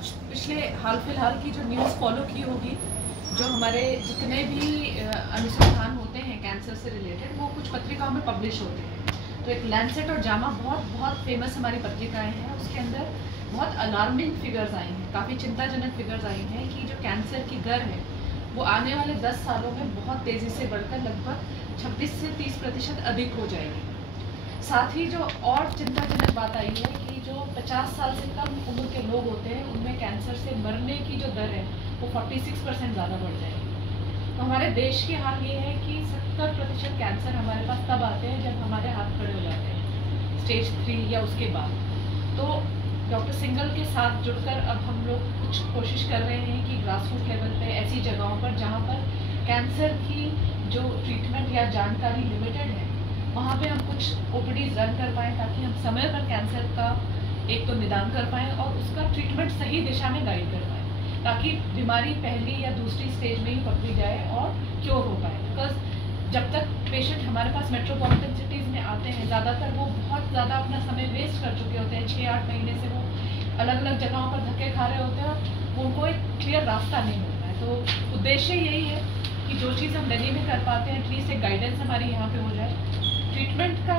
कुछ पिछले हाल फिलहाल की जो न्यूज़ फॉलो की होगी, जो हमारे जितने भी अनुसंधान होते हैं कैंसर से रिलेटेड, वो कुछ पत्रिकाओं में पब्लिश होते हैं। तो एक लैंसेट और जामा बहुत फेमस हमारी पत्रिकाएं हैं। उसके अंदर बहुत अलार्मिंग फिगर्स आई हैं, काफ़ी चिंताजनक फिगर्स आई हैं कि जो कैंसर की दर है वो आने वाले 10 सालों में बहुत तेज़ी से बढ़कर लगभग 26 से 30% अधिक हो जाएगी। साथ ही जो और चिंताजनक बात आई है कि जो 50 साल से कम उम्र के लोग होते हैं उनमें कैंसर से मरने की जो दर है वो 46% ज़्यादा बढ़ जाएगी। तो हमारे देश की हाल ये है कि 70% कैंसर हमारे पास तब आते हैं जब हमारे हाथ खड़े हो जाते हैं, स्टेज 3 या उसके बाद। तो डॉक्टर सिंघल के साथ जुड़कर अब हम लोग कुछ कोशिश कर रहे हैं कि ग्रासरूट लेवल पे ऐसी जगहों पर जहाँ पर कैंसर की जो ट्रीटमेंट या जानकारी लिमिटेड है वहाँ पे हम कुछ OPDs रन कर पाएँ, ताकि हम समय पर कैंसर का एक तो निदान कर पाएँ और उसका ट्रीटमेंट सही दिशा में गाइड कर पाएँ, ताकि बीमारी पहली या दूसरी स्टेज में ही पकड़ी जाए और क्योर हो पाए। बिकॉज जब तक पेशेंट हमारे पास मेट्रोपॉलिटन सिटीज़ में आते हैं, ज़्यादातर वो बहुत ज़्यादा अपना समय वेस्ट कर चुके होते हैं। 6-8 महीने से वो अलग अलग जगहों पर धक्के खा रहे होते हैं और उनको एक क्लियर रास्ता नहीं मिलता है। तो उद्देश्य यही है कि जो चीज़ हम दिल्ली में कर पाते हैं, एटलीस्ट एक गाइडेंस हमारी यहाँ पे हो जाए। ट्रीटमेंट का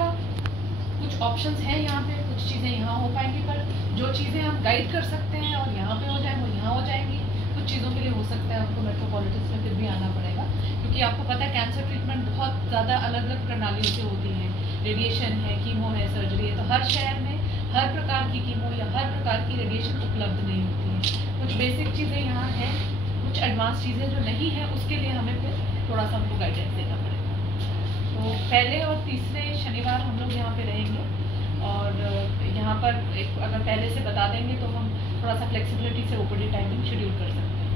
कुछ ऑप्शंस हैं यहाँ पे, कुछ चीज़ें यहाँ हो पाएंगी, पर जो चीज़ें हम गाइड कर सकते हैं और यहाँ पे हो जाए वो यहाँ हो जाएंगी। कुछ चीज़ों के लिए हो सकता है हमको मेट्रोपॉलिटन में फिर भी आना पड़ेगा, क्योंकि आपको पता है कैंसर ट्रीटमेंट बहुत ज़्यादा अलग अलग प्रणालियों से होती है। रेडिएशन है, कीमो है, सर्जरी है। तो हर शहर में हर प्रकार की कीमो या हर प्रकार की रेडिएशन उपलब्ध नहीं होती है। कुछ बेसिक चीज़ें यहाँ हैं, कुछ एडवांस चीज़ें जो नहीं है उसके लिए हमें फिर थोड़ा सा हमको गाइडेंस देना पड़ेगा। तो पहले और तीसरे शनिवार हम लोग यहाँ पे रहेंगे और यहाँ पर एक अगर पहले से बता देंगे तो हम थोड़ा सा फ्लेक्सिबिलिटी से OPD टाइमिंग शेड्यूल कर सकते हैं।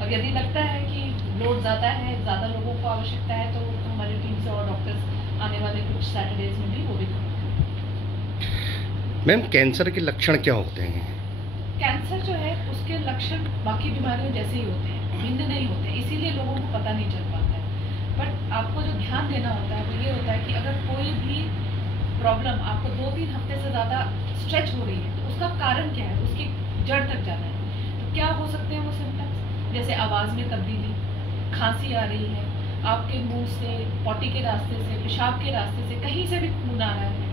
और यदि लगता है कि लोड ज़्यादा है, ज़्यादा लोगों को आवश्यकता है, तो हमारी टीम से और डॉक्टर्स आने वाले कुछ सैटरडेज में भी वो भी करेंगे। मैम, कैंसर के लक्षण क्या होते हैं? कैंसर जो है उसके लक्षण बाकी बीमारियों जैसे ही होते हैं, भिन्न नहीं होते, इसीलिए लोगों को पता नहीं चल पाता है। बट आपको जो ध्यान देना होता है वो ये होता है कि अगर कोई भी प्रॉब्लम आपको 2-3 हफ्ते से ज़्यादा स्ट्रेच हो रही है तो उसका कारण क्या है, उसकी जड़ तक जाना है। तो क्या हो सकते हैं वो सिम्टम्स, जैसे आवाज़ में तब्दीली, खांसी आ रही है, आपके मुंह से, पॉटी के रास्ते से, पेशाब के रास्ते से कहीं से भी खून आ रहा है,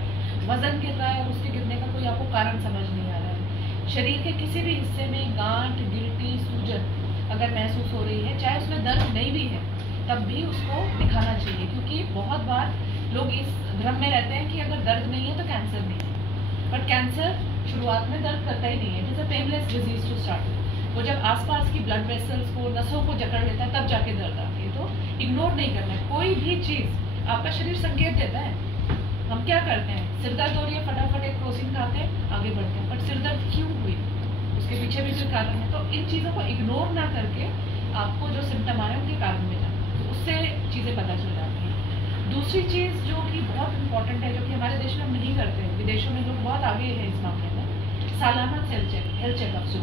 वजन गिर रहा है और उसके गिरने का कोई आपको कारण समझ नहीं आ रहा है, शरीर के किसी भी हिस्से में गांठ, गिल्टी, सूजन अगर महसूस हो रही है, चाहे उसमें दर्द नहीं भी है तब भी उसको दिखाना चाहिए। क्योंकि बहुत बार लोग इस भ्रम में रहते हैं कि अगर दर्द नहीं है तो कैंसर नहीं है, बट कैंसर शुरुआत में दर्द करता ही नहीं है। जैसे पेनलेस डिजीज टू स्टार्ट, वो जब आसपास की ब्लड वेसल्स को, नसों को जकड़ लेता है तब जाके दर्द आती है। तो इग्नोर नहीं करना है, कोई भी चीज़ आपका शरीर संकेत देता है। हम क्या करते हैं, सिरदर्द हो रही है, फटाफट एक क्रोसिन खाते हैं, आगे बढ़ते हैं, बट सिरदर्द क्यों हुई उसके पीछे भी कोई कारण है। तो इन चीज़ों को इग्नोर ना करके आपको जो सिम्टम आ रहे हैं उनके कारण में जाना, तो उससे चीज़ें पता चल जाती हैं। दूसरी चीज़ जो कि बहुत इंपॉर्टेंट है, जो कि हमारे देश में हम नहीं करते हैं, विदेशों में लोग बहुत आगे हैं इस मामले में, सालाना हेल्थ चेकअप जो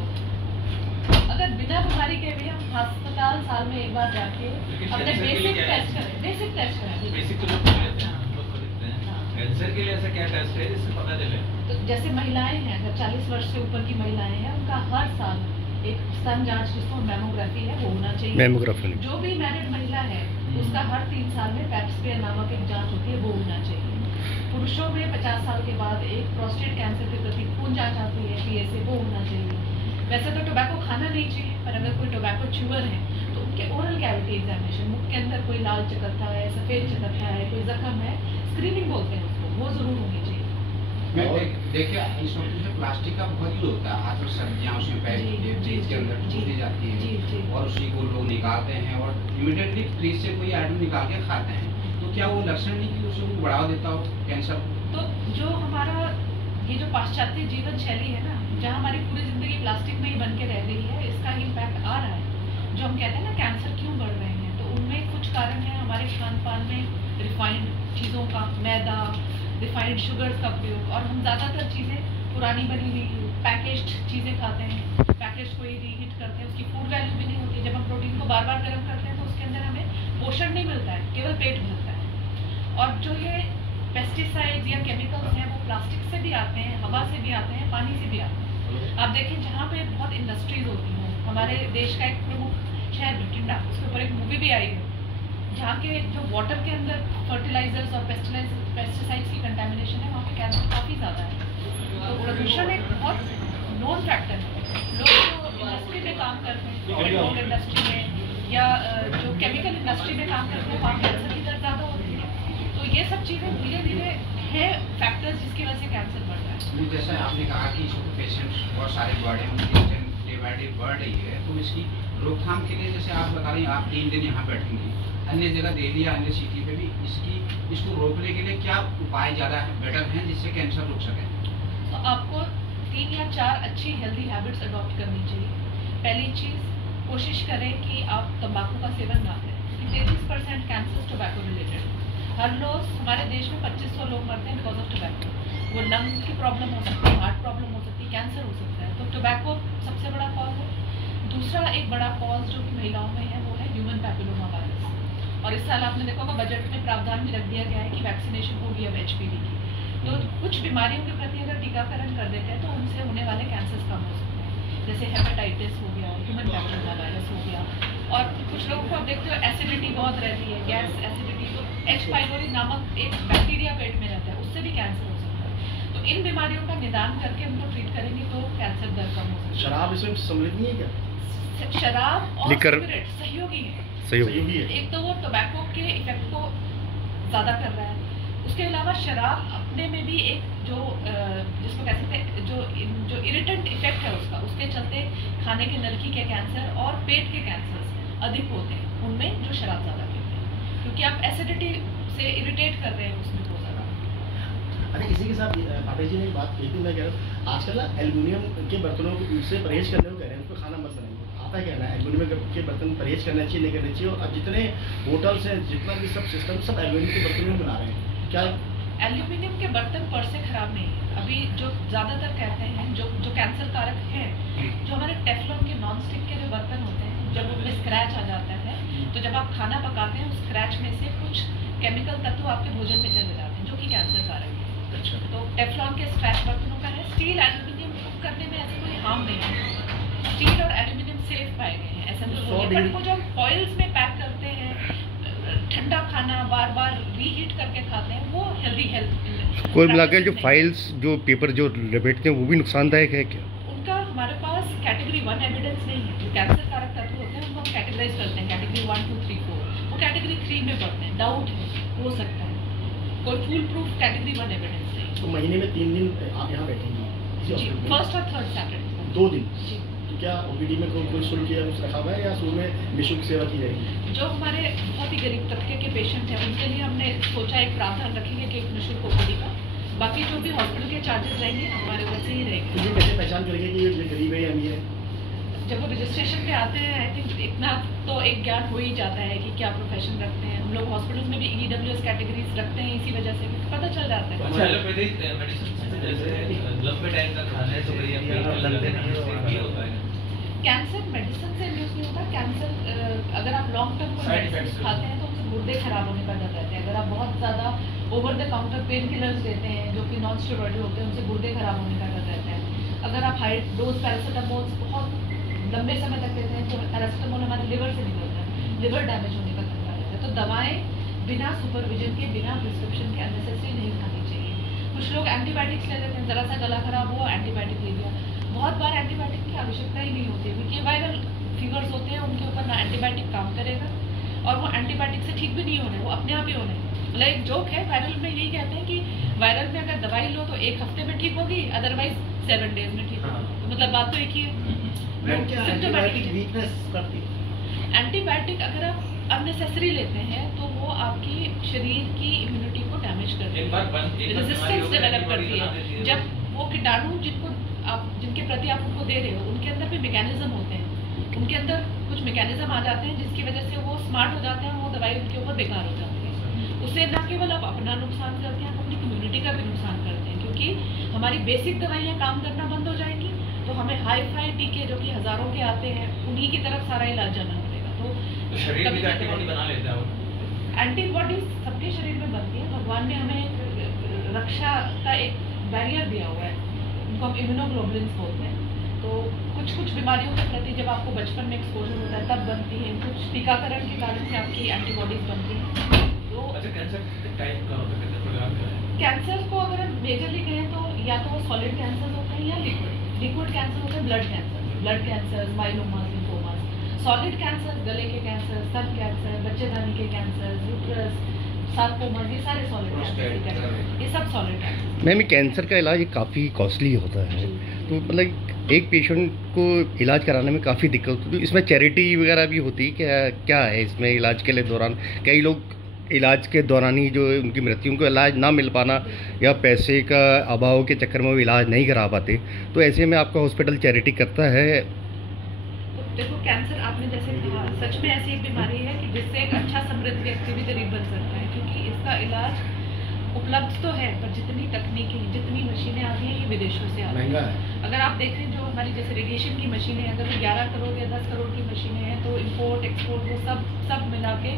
अगर बिना बीमारी के भी हम अस्पताल साल में एक बार जाके अपने बेसिक टेस्ट करें। बेसिक तो लोग लेते हैं, लोग खरीदते हैं। कैंसर के लिए ऐसा क्या टेस्ट है जिससे पता चले? तो जैसे महिलाएं हैं, अगर 40 वर्ष से ऊपर की महिलाएं हैं, उनका हर साल एक स्तन जांच जिसको मैमोग्राफी है वो होना चाहिए। मैमोग्राफी जो भी मैरिड महिला है उसका हर 3 साल में पैप्समेयर नामक एक जांच होती है, वो होना चाहिए। पुरुषों में 50 साल के बाद एक प्रोस्टेट कैंसर के प्रति खून जांच आती है, PSA, वो होना चाहिए। वैसे तो टोबैको खाना नहीं चाहिए, पर अगर कोई टोबैको च्यूअर है तो उनके ओरल कैविटी एग्जामिनेशन, मुख के अंदर कोई लाल चकत्ता है, सफ़ेद चकत्ता है, कोई जख्म है, स्क्रीनिंग बोलते हैं उसको, वो ज़रूर होनी चाहिए। देखिए, इस वक्त जो प्लास्टिक का बहुत यूज होता है, हाथ में सब्जियाँ उसमें पैक होती है, फ्रिज के अंदर छोड़ी जाती है और उसी को लोग निकालते हैं और इमीडिएटली फ्रिज से कोई आइटम निकाल के खाते हैं। तो क्या वो लक्षण नहीं कि उसको बढ़ावा देता हो कैंसर? तो जो हमारा ये जो पाश्चात्य जीवन शैली है ना, जहाँ हमारी पूरी ज़िंदगी प्लास्टिक में ही बन के रह रही है, इसका इम्पैक्ट आ रहा है। जो हम कहते हैं ना कैंसर क्यों बढ़ रहे हैं, तो उनमें कुछ कारण है हमारे खान पान में रिफाइंड चीज़ों का, मैदा, रिफाइंड शुगर्स का प्रयोग, और हम ज़्यादातर चीज़ें पुरानी बनी हुई पैकेज्ड चीज़ें खाते हैं, पैकेज को ही रीहीट करते हैं, उसकी फूड वैल्यू भी नहीं होती। जब हम प्रोटीन को बार बार गर्म करते हैं तो उसके अंदर हमें पोषण नहीं मिलता है, केवल पेट भरता है। और जो ये पेस्टिसाइड्स या केमिकल्स हैं वो प्लास्टिक से भी आते हैं, हवा से भी आते हैं, पानी से भी आते हैं। आप देखें जहाँ पे बहुत इंडस्ट्रीज होती हैं, हमारे देश का एक प्रमुख शहर बठिंडा, उसके ऊपर एक मूवी भी आई है, जहाँ के जो वाटर के अंदर फर्टिलाइजर्स और पेस्टिसाइड्स की कंटेमिनेशन है, वहाँ पे कैंसर काफ़ी ज़्यादा है। तो प्रदूषण एक बहुत नोन फैक्टर है। लोग जो इंडस्ट्री में काम करते हैं, ऑटोमोबाइल इंडस्ट्री में या जो केमिकल इंडस्ट्री में काम करते हैं, वहाँ कैंसर की दर ज़्यादा होती है। तो ये सब चीज़ें धीरे धीरे है फैक्टर्स जिसकी वजह से कैंसर बढ़ रहा है। जैसे आपने कहा कि पेशेंट्स बहुत सारे बढ़ हैं, उनकी डे बाई डे बढ़ रही है, तो इसकी रोकथाम के लिए जैसे आप बता रही हैं, आप 3 दिन यहाँ बैठेंगी, अन्य जगह दिल्ली या अन्य सिटी पे भी इसको रोकने के लिए क्या उपाय ज़्यादा बेटर हैं जिससे कैंसर रुक सके? तो आपको 3 या 4 अच्छी हेल्दी हैबिट्स अडॉप्ट करनी चाहिए। पहली चीज़, कोशिश करें कि आप तंबाकू का सेवन ना करें। 33% कैंसर टोबैको रिलेटेड। हर रोज हमारे देश में 2500 लोग मरते हैं बिकॉज ऑफ टोबैको। वो लंग की प्रॉब्लम हो सकती है, हार्ट प्रॉब्लम हो सकती है, कैंसर हो सकता है। तो टोबैको सबसे बड़ा कॉज है। दूसरा एक बड़ा कॉज जो कि महिलाओं में है, वो है ह्यूमन पैपिलोमा वायरस। और इस साल आपने देखा होगा बजट में प्रावधान भी रख दिया गया है कि वैक्सीनेशन होगी अब HPV की। तो कुछ बीमारियों के प्रति अगर टीकाकरण कर देते हैं तो उनसे होने वाले कैंसर कम हो सकते हैं, जैसे हेपेटाइटिस हो गया, ह्यूमन पैपिलोमा वायरस हो गया। और कुछ लोगों को आप देखते हो एसिडिटी बहुत रहती है, गैस एसिडिटी, तो H. pylori नामक एक बैक्टीरिया पेट में रहता है, उससे भी कैंसर हो सकता है। तो इन बीमारियों का निदान करके उनको ट्रीट करेंगे तो कैंसर दर कम हो सकती है। शराब इसमें सम्मिलित नहीं है क्या? शराब और लिकर सिगरेट सहयोगी है। सहयोगी है। एक तो वो टोबैको के इफेक्ट को ज़्यादा कर रहा है, उसके अलावा शराब अपने में भी एक जो जिसको कह सकते हैं जो इरिटेंट इफेक्ट है उसका, उसके चलते खाने के नलकी के कैंसर और पेट के कैंसर अधिक होते हैं उनमें जो शराब ज़्यादा पीते हैं, क्योंकि आप एसिडिटी से इरिटेट कर रहे हैं उसमें बहुत ज़्यादा। अरे इसी के साथ पाटिल जी ने एक बात की थी, मैं कह रहा हूँ आजकल ना एल्युमिनियम के बर्तनों से परहेज करने को कह रहे हैं, उसको खाना मत बनाइए। आता क्या है, एल्युमिनियम के बर्तन परहेज करना चाहिए, नहीं करना चाहिए। और जितने होटल्स हैं, जितना भी सब सिस्टम सब एल्युमिनियम के बर्तनों में बना रहे हैं। क्या एल्यूमिनियम के बर्तन पर से खराब नहीं है। अभी जो ज़्यादातर कहते हैं जो कैंसर कारक हैं, जो हमारे टेफ्लॉन के नॉन स्टिक के जो बर्तन होते हैं, जब उनमें स्क्रैच आ जाता है तो जब आप खाना पकाते हैं उस स्क्रैच में से कुछ केमिकल तत्व आपके भोजन में चले जाते हैं जो कि कैंसर कारक है। अच्छा, तो टेफ्लॉन के स्क्रैच बर्तनों का है। स्टील एल्यूमिनियम कुक करने में ऐसे कोई हार्म नहीं है। स्टील और एल्यूमिनियम सेफ पाए गए हैं, ऐसा नहीं है। बट वो जो फॉइल्स में पैक करते हैं, ठंडा खाना बार बार रीहीट करके खाते हैं, वो हेल्थ कोई मिलाकर जो फाइल्स जो पेपर जो लपेटते हैं वो भी नुकसानदायक है क्या? उनका हमारे पास कैटेगरी 1 एविडेंस नहीं है। जो कैंसर कारक तत्व होते हैं उनको हम कैटेगराइज करते हैं कैटेगरी 1, 2, 3, 4। वो कैटेगरी 3 में पढ़ते हैं, डाउट है, हो सकता है, कोई फुल प्रूफ कैटेगरी 1 एविडेंस नहीं। तो महीने में 3 दिन आप यहाँ बैठेंगी जी, फर्स्ट और थर्ड सैटरडे 2 दिन। जी। तो क्या OPD में कोई शुल्क या कुछ रखा हुआ है या शुरू में निःशुल्क सेवा की जाएगी? जो हमारे बहुत ही गरीब तबके के पेशेंट हैं उनके लिए हमने सोचा एक प्रावधान रखेंगे कि एक निःशुल्क OPD का, बाकी जो भी हॉस्पिटल के चार्जेस रहेंगे हमारे वैसे ही रहेंगे। तो ये कैसे पहचान करेंगे कि ये गरीब है या अमीर है? जब वो रजिस्ट्रेशन पे आते हैं, आई थिंक इतना तो एक ज्ञान हो ही जाता है कि क्या प्रोफेशन रखते हैं। हम लोग हॉस्पिटल में भी EWS कैटेगरीज रखते हैं इसी वजह से, क्योंकि पता चल जाता है। अच्छा, एलोपैथिक मेडिसिन जैसे लंबे टाइम तक खाने से बढ़िया ये होता है। कैंसर मेडिसिन से इंड्यूस नहीं होता। कैंसर अगर आप लॉन्ग टर्म कोई मेडिसिन खाते हैं तो उनसे गुर्दे खराब होने का डर रहता है। अगर आप बहुत ज़्यादा over the counter pain killers देते हैं जो कि नॉन स्टेरॉइडल होते हैं, उनसे गुर्दे खराब होने का डर रहता है। अगर आप हाई डोज पैरासीटामोल बहुत लंबे समय तक देते हैं तो पैरासीटामोल हमारे लिवर से निकलता है, लिवर डैमेज होने का खतरा रहता है। तो दवाएं बिना सुपरविजन के, बिना प्रिस्क्रिप्शन के अननेसेसरी नहीं खानी चाहिए। कुछ लोग एंटीबायोटिक्स ले लेते हैं, ज़रा सा गला खराब हुआ एंटीबायोटिक ले लिया। बहुत बार एंटीबायोटिक की आवश्यकता ही नहीं होती है, क्योंकि वायरल फीवर्स होते हैं, उनके ऊपर ना एंटीबायोटिक काम करेगा और वो एंटीबायोटिक से ठीक भी नहीं होने, वो अपने आप ही होने। मतलब एक जोक है, वायरल में यही कहते हैं कि वायरल में अगर दवाई लो तो 1 हफ्ते में ठीक होगी, अदरवाइज 7 डेज में ठीक होगी। तो मतलब बात तो एक ही है। एंटीबायोटिक वीकनेस करती है। एंटीबायोटिक अगर आप अननेसेसरी लेते हैं तो वो आपकी शरीर की इम्यूनिटी को डैमेज करती है, रेजिस्टेंस डेवलप करती है। जब वो कीटाणु जिनके प्रति आप उनको दे रहे हो, उनके अंदर भी मैकेनिज्म होते हैं, उनके अंदर कुछ मैकेनिज्म आ जाते हैं जिसकी वजह से वो स्मार्ट हो जाते हैं, वो दवाई उनके ऊपर बेकार हो जाती है। उससे न केवल आप अपना नुकसान करते हैं, आप अपनी कम्युनिटी का भी नुकसान करते हैं, क्योंकि हमारी बेसिक दवाइयाँ काम करना बंद हो जाएंगी तो हमें हाई फाई टीके जो कि हज़ारों के आते हैं उन्हीं की तरफ सारा इलाज जाना पड़ेगा। तो शरीर भी एंटीबॉडी बना लेता है। एंटीबॉडी सबके शरीर में बनती है। भगवान ने हमें रक्षा का एक बैरियर दिया हुआ है, उनको हम इम्यूनोग्लोबुलिन्स बोलते हैं। तो कुछ बीमारियों के प्रति जब आपको बचपन में एक्सपोजर होता है तब बनती है, कुछ टीकाकरण के कारण से आपकी एंटीबॉडीज बनती हैं। तो अच्छा, कैंसर टाइप का होता है, कैंसर प्रकार का है? कैंसर को अगर हम मेजरली कहें तो या तो सॉलिड कैंसर होते हैं या लिक्विड कैंसर होते हैं, blood cancer, myelomas, lymphomas. Solid cancer गले के कैंसर, स्तन कैंसर, बच्चेदानी के कैंसर, यूट्रस, सार्कोमा, ये सारे सॉलिड कैंसर, ये सब सॉलिड कैंसर। मैम कैंसर का इलाज काफ़ी कॉस्टली होता है, तो मतलब एक पेशेंट को इलाज कराने में काफ़ी दिक्कत होती है, तो इसमें चैरिटी वगैरह भी होती है क्या है इसमें इलाज के लिए दौरान? कई लोग इलाज के दौरान ही जो उनकी मृत्यु, उनको इलाज ना मिल पाना या पैसे का अभाव के चक्कर में वो इलाज नहीं करा पाते, तो ऐसे में आपका हॉस्पिटल चैरिटी करता है? देखो, कैंसर आपने जैसे कहा सच में ऐसी एक बीमारी है कि जिससे एक अच्छा समृद्ध व्यक्ति भी गरीब बन सकता है, क्योंकि इसका इलाज उपलब्ध तो है पर जितनी तकनीकी, जितनी मशीनें आ रही हैं ये विदेशों से आ रही हैं। अगर आप देखें जो हमारी जैसे रेडिएशन की मशीनें, अगर वो 11 करोड़ या 10 करोड़ की मशीनें हैं तो इंपोर्ट एक्सपोर्ट वो सब मिला के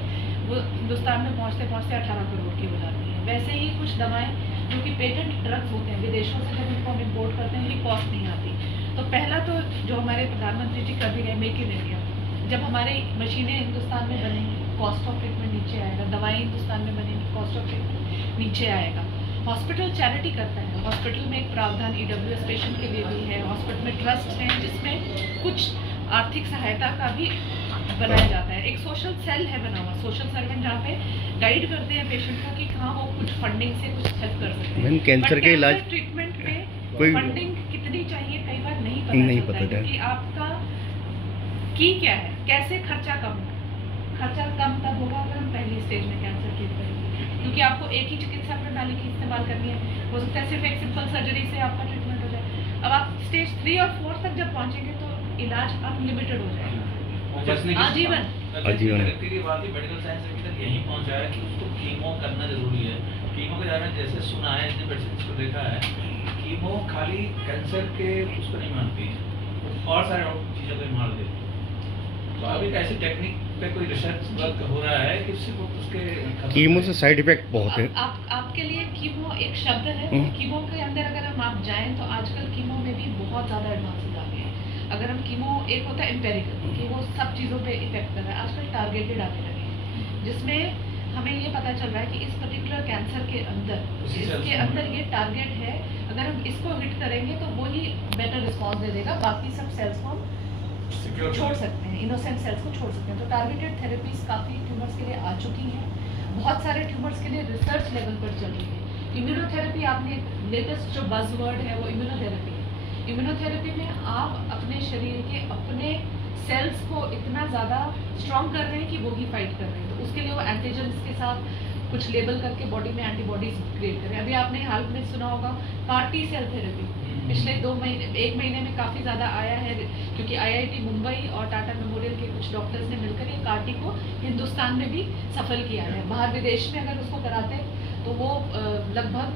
वो हिंदुस्तान में पहुँचते 18 करोड़ की हो जाती है। वैसे ही कुछ दवाएँ जो कि पेटेंट ड्रग्स होते हैं विदेशों से जब उनको हम इम्पोर्ट करते हैं ये कॉस्ट नहीं आती। तो पहला तो जो हमारे प्रधानमंत्री जी कर भी गए मेक इन इंडिया, जब हमारी मशीनें हिंदुस्तान में बनेंगी कॉस्ट ऑफ ट्रीटमेंट नीचे आएगा, दवाएं हिंदुस्तान में बनेंगी कॉस्ट ऑफ ट्रीटमेंट नीचे आएगा। हॉस्पिटल चैरिटी करता है, हॉस्पिटल में एक प्रावधान EWS पेशेंट के लिए भी है, हॉस्पिटल में ट्रस्ट है जिसमें कुछ आर्थिक सहायता का भी बनाया जाता है। एक सोशल सेल है बना हुआ, सोशल सर्वेंट जहाँ पे गाइड करते हैं पेशेंट को कि कहाँ वो कुछ फंडिंग से कुछ हेल्प कर सकते हैं। कैंसर के इलाज ट्रीटमेंट में कोई फंडिंग कितनी चाहिए कई बार नहीं पता चलता है, क्योंकि आपका की क्या है, कैसे खर्चा कम तब होगा अगर हम पहली स्टेज में कैंसर ट्रीट करेंगे, क्योंकि आपको एक ही चिकित्सा प्रणाली की इस्तेमाल करनी है। हो सकता है सिर्फ एक सिंपल सर्जरी से आपका ट्रीटमेंट हो जाए। अब आप स्टेज 3 और 4 तक जब पहुंचेंगे तो इलाज अनलिमिटेड हो जाएगा, आजीवन। तरक्की की बात ही मेडिकल साइंस अभी तक यही पहुंचा है कि उसको कीमो करना जरूरी है। कीमो के बारे में जैसे सुना है, जितने पेशेंट्स को देखा है, कीमो खाली कैंसर के उसको नहीं मारती है, और सारे चीज़ों को मार देती है। तो अभी ऐसी टेक्निक पे कोई रिसर्च वर्क हो रहा है कि उसके कीमो से साइड इफेक्ट बहुत है। आपके लिए कीमो एक शब्द है, कीमो के अंदर अगर हम आप जाएं तो आजकल कीमो में भी बहुत ज़्यादा एडवांसेस आ गए हैं। अगर हम कीमो, एक होता है एम्पेरिकल कि वो सब चीज़ों पे इफेक्ट कर रहा है, आजकल टारगेटेड आने लगे हैं जिसमें हमें ये पता चल रहा है कि इस पर्टिकुलर कैंसर के अंदर इसके अंदर ये टारगेट है, अगर हम इसको हिट करेंगे तो वो ही बेटर रिस्पॉन्स दे देगा, बाकी सब सेल्स को हम छोड़ सकते हैं, इनोसेंट सेल्स को छोड़ सकते हैं। तो टारगेटेड थेरेपीज काफ़ी ट्यूमर्स के लिए आ चुकी हैं, बहुत सारे ट्यूमर्स के लिए रिसर्च लेवल पर चल रही है। इम्यूनोथेरेपी, आपने लेटेस्ट जो बज़वर्ड है वो इम्यूनोथेरेपी है। इम्यूनोथेरेपी में आप अपने शरीर के अपने सेल्स को इतना ज़्यादा स्ट्रॉन्ग कर रहे हैं कि वो ही फाइट कर रहे हैं। तो उसके लिए वो एंटीजेंस के साथ कुछ लेबल करके बॉडी में एंटीबॉडीज क्रिएट करें। अभी आपने हाल में सुना होगा CAR-T सेल थेरेपी, पिछले 1 महीने में काफ़ी ज़्यादा आया है, क्योंकि IIT मुंबई और टाटा मेमोरियल के कुछ डॉक्टर्स ने मिलकर ये CAR-T को हिंदुस्तान में भी सफल किया है। बाहर विदेश में अगर उसको कराते तो वो लगभग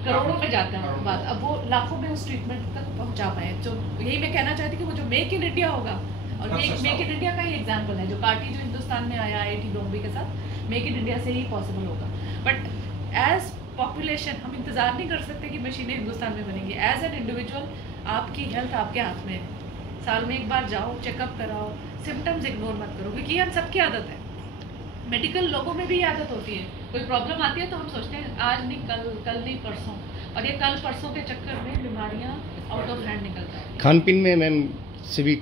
करोड़ों में जाता है बात, अब वो लाखों में उस ट्रीटमेंट तक पहुंचा पाए। तो यही मैं कहना चाहती कि वो जो मेक इन इंडिया होगा, और ये मेक इन इंडिया का ही एग्जाम्पल है, जो CAR-T जो हिंदुस्तान में आया IIT बॉम्बे के साथ, मेक इन इंडिया से ही पॉसिबल होगा। बट एज पॉपुलेशन हम इंतज़ार नहीं कर सकते कि मशीनें हिंदुस्तान में बनेंगी। एज एन इंडिविजुअल आपकी हेल्थ आपके हाथ में है। साल में एक बार जाओ, चेकअप कराओ, सिम्टम्स इग्नोर मत करो, क्योंकि हम सबकी आदत है, मेडिकल लोगों में भी आदत होती है। कोई प्रॉब्लम आती है तो हम सोचते हैं आज नहीं कल नहीं परसों, और ये कल परसों के चक्कर में बीमारियाँ आउट ऑफ हैंड निकल जाती हैं। खान पीन में मैम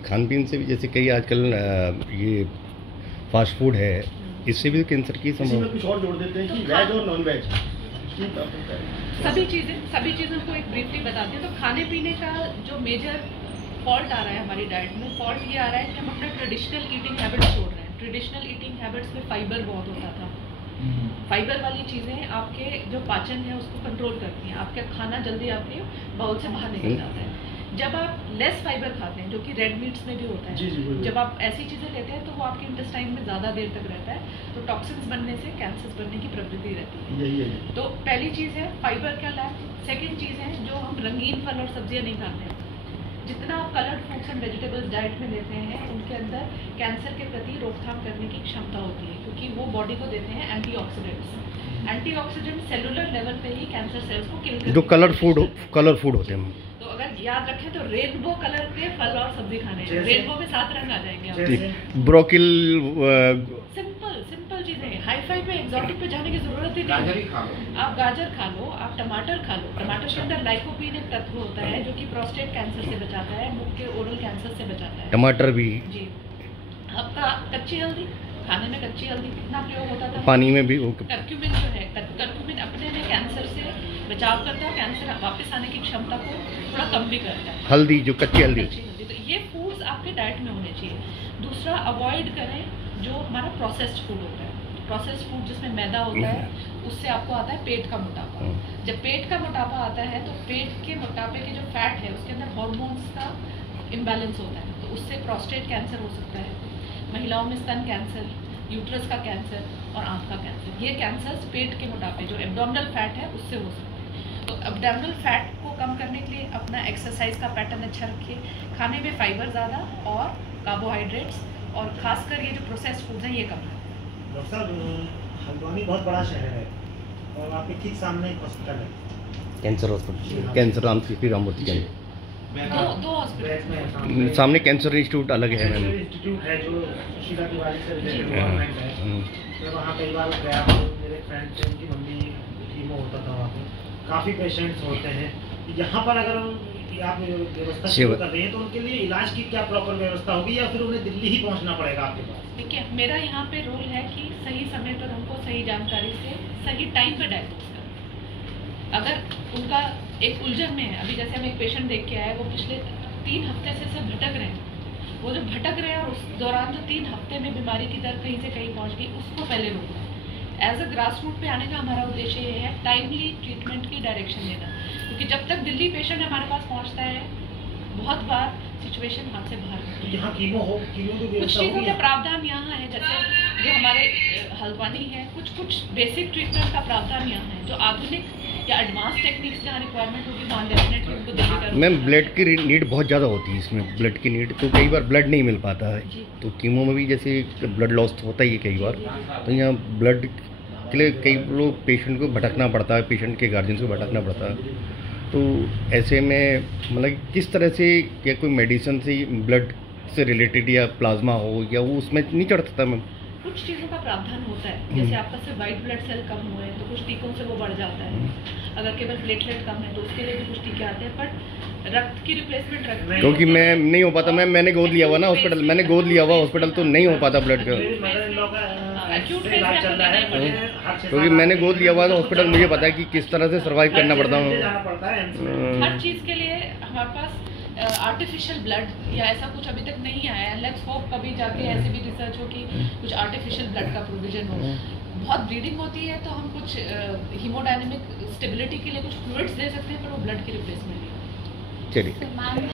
खान-पीन से भी जैसे कई आजकल ये फास्ट फूड है, इससे भी कैंसर की संभावना। कुछ और जोड़ देते हैं कि वेज और नॉन वेज सभी चीज़ों को एक ब्रीफली बताते हैं। तो खाने पीने का जो मेजर फॉल्ट आ रहा है हमारी डाइट में, फॉल्ट ये आ रहा है कि हम अपना ट्रेडिशनल ईटिंग हैबिट्स छोड़ रहे हैं। ट्रेडिशनल ईटिंग हैबिट्स में फाइबर बहुत होता था। फाइबर वाली चीज़ें आपके जो पाचन है उसको कंट्रोल करती हैं, आपका खाना जल्दी आपके बाउल से बाहर निकल जाता है। जब आप लेस फाइबर खाते हैं, जो कि रेड मीट्स में भी होता है, जब आप ऐसी चीज़ें लेते हैं तो वो आपके इंटेस्टाइन में ज़्यादा देर तक रहता है, तो टॉक्सिन्स बनने से कैंसर बनने की प्रवृत्ति रहती है। तो पहली चीज़ है फाइबर का लैक। सेकेंड चीज़ है जो हम रंगीन फल और सब्जियाँ नहीं खाते हैं। जितना आप coloured fruits and vegetables diet में लेते हैं, उनके अंदर कैंसर के प्रति रोकथाम करने की क्षमता होती है, क्योंकि वो बॉडी को देते हैं एंटीऑक्सीडेंट्स। एंटीऑक्सीडेंट सेलुलर लेवल पे ही कैंसर सेल्स को किल करते हैं। जो कलर फूड होते हैं। तो अगर याद रखें तो रेनबो कलर के फल और सब्जी खाने हैं। जैसे? रेनबो में 7 रंग आ जाएंगे आपको। जैसे? ब्रोकिल सिंपल चीजें, हाई फाई पे एक्सोटिक पे जाने की जरूरत ही गाजर नहीं। ही खा लो। आप गाजर खा लो, आप टमाटर खा लो। टमाटर के अंदर लाइकोपीन एक तत्व होता है जो कि प्रोस्टेट कैंसर से बचाता है, मुख के ओरल कैंसर से बचाता है। टमाटर भी, जी। आपका कच्ची हल्दी, खाने में कच्ची हल्दी कितना प्रयोग होता था? पानी में भी वो कर्क्यूमिन जो है, कर्क्यूमिन अपने में कैंसर से बचाव करता है, कैंसर वापस आने की क्षमता को थोड़ा कम भी करता है। हल्दी, जो कच्ची हल्दी। तो ये फूड्स आपके डाइट में होने चाहिए। दूसरा, अवॉइड करें जो हमारा प्रोसेस्ड फूड होता है। प्रोसेस्ड फूड जिसमें मैदा होता है, उससे आपको आता है पेट का मोटापा। जब पेट का मोटापा आता है तो पेट के मोटापे के जो फैट है उसके अंदर हार्मोन्स का इम्बैलेंस होता है, तो उससे प्रोस्टेट कैंसर हो सकता है। महिलाओं में स्तन कैंसर, यूट्रस का कैंसर और आंत का कैंसर, ये कैंसर्स पेट के मोटापे जो एब्डोमिनल फैट है उससे हो सकते हैं। तो एब्डोमिनल फैट को कम करने के लिए अपना एक्सरसाइज का पैटर्न अच्छा रखिए, खाने में फाइबर ज़्यादा और कार्बोहाइड्रेट्स, और खासकर ये जो प्रोसेस्ड फूड्स हैं ये कम रखें। डॉक्टर साहब, हल्द्वानी बहुत बड़ा शहर है और आपके ठीक सामने एक हॉस्पिटल है। Cancer hospital, cancer Ram Shri Rammurthy cancer, दो हॉस्पिटल, बैच में सामने कैंसर इंस्टीट्यूट अलग है मैम। इंस्टीट्यूट है जो सुशीला तिवारी से रिलेटेड गवर्नमेंट है। मैं वहाँ कई बार गया हूँ, मेरे फ्रेंड थे, उनकी मम्मी कीमो होता था वहाँ पे, काफ़ी पेशेंट्स होते हैं। यहाँ पर अगर आप व्यवस्था शुरू कर रही हैं तो उनके लिए इलाज की क्या प्रॉपर व्यवस्था होगी या फिर उन्हें दिल्ली ही पहुँचना पड़ेगा आपके पास? देखिए, मेरा यहाँ पे रोल है कि सही समय पर उनको सही जानकारी से सही टाइम पे डायग्नोज करें। अगर उनका एक उलझन में है, अभी जैसे हम एक पेशेंट देख के आए, वो पिछले 3 हफ्ते से भटक रहे हैं, वो जो भटक रहे हैं और उस दौरान जो 3 हफ्ते में बीमारी की दर कहीं से कहीं पहुँच गई, उसको पहले रोकना। एज अ ग्रास रूट पे आने का हमारा उद्देश्य ये है टाइमली ट्रीटमेंट की डायरेक्शन देना, क्योंकि जब तक दिल्ली पेशेंट हमारे पास पहुँचता है बहुत बार सिचुएशन हाथ से बाहर तो यहाँ कीमो की कुछ व्यवस्था चीज़ों होगी? के प्रावधान यहाँ है, जैसे जो हमारे हल्द्वानी है, कुछ बेसिक ट्रीटमेंट का प्रावधान यहाँ है। जो आधुनिक या एडवांस टेक्निक्स जहाँ रिक्वायरमेंट होगी वहाँ डेफिनेटली उनको दिल्ली का मैम ब्लड की नीड बहुत ज़्यादा होती है इसमें, ब्लड की नीड, तो कई बार ब्लड नहीं मिल पाता है। जी। तो कीमो में भी जैसे ब्लड लॉस होता ही है कई बार, तो यहाँ ब्लड के लिए कई लोग पेशेंट को भटकना पड़ता है, पेशेंट के गार्जियन को भटकना पड़ता है। तो ऐसे में मतलब किस तरह से, या कोई मेडिसिन से ब्लड से रिलेटेड या प्लाज्मा हो या वो उसमें नहीं चढ़ सकता मैम? कुछ चीज़ों का प्रावधान होता है, जैसे आपका सिर्फ वाइट ब्लड सेल कम हुए तो कुछ टीकों से वो बढ़ जाता है। अगर केवल प्लेटलेट कम है तो उसके लिए भी कुछ टीके आते हैं, बट रक्त की रिप्लेसमेंट रक्त क्योंकि मैं नहीं हो पाता मैम, मैंने गोद लिया हुआ ना हॉस्पिटल, मैंने गोद लिया हुआ हॉस्पिटल, तो नहीं हो पाता ब्लड का, मेरी मदर-इन-लॉ का acute से phase इलाज में चल रहा है। आपको मुझे देना ही हर 6 क्योंकि मैंने गोद लिया हुआ था हॉस्पिटल, मुझे पता है कि किस तरह से सर्वाइव करना पड़ता जाना पड़ता है एम्स में। हर चीज़ के लिए हमारे पास आर्टिफिशियल ब्लड या ऐसा कुछ अभी तक नहीं आया है। लेट्स होप कभी जाके ऐसी भी रिसर्च हो कि कुछ आर्टिफिशियल ब्लड का प्रोविजन हो। बहुत ब्लीडिंग होती है तो हम कुछ हीमोडायनेमिक स्टेबिलिटी के लिए कुछ फ्लूइड्स दे सकते हैं, पर वो ब्लड की रिप्लेसमेंट नहीं। चलिए।